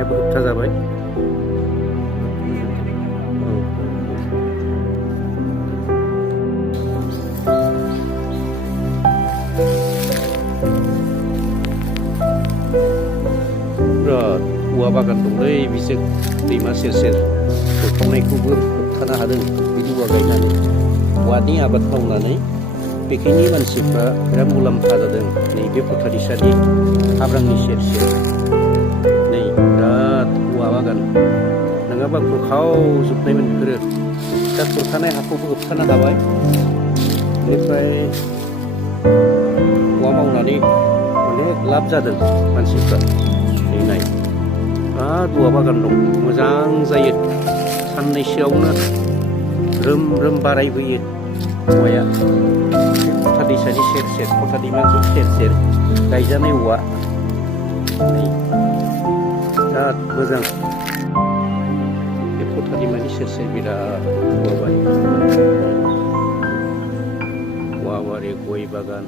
खुरखानायाबो होबथा जाबाय। बिराद औवा बागान दंलै बिजों दैमा सेर सेर खुरखावनायखौबो होबथानो हादों बिदि औवा गायनानै। औवानि आबाद मावनानै बेखिनि मानसिफ्रा बिराद मुलाम्फा जादों। नैबे भुटानिसानि हाब्रांनि सेर सेर नै बिराद औवा बागान नङाबा खुरखावजोबनायमोन बेफोरो। दा खुरखानाय हाखौबो होबथानो हाबाय। बेनिफ्राय औवा मावनानै अनेक लाब जादों मानसिफ्रा। नै नाय बिराद औवा बागान दं, मोजां जायो। साननैसोआवनो रोम रोम बारायबोयो औवाया। बे भुटान दैसानि सेर सेर, भुटान दैमानि सेर सेर गायजानाय औवा नै बिराद मोजां। बे भुटान दैमानि सेर सेर बिराद औवा बारि, औवा बारि, गय बागान।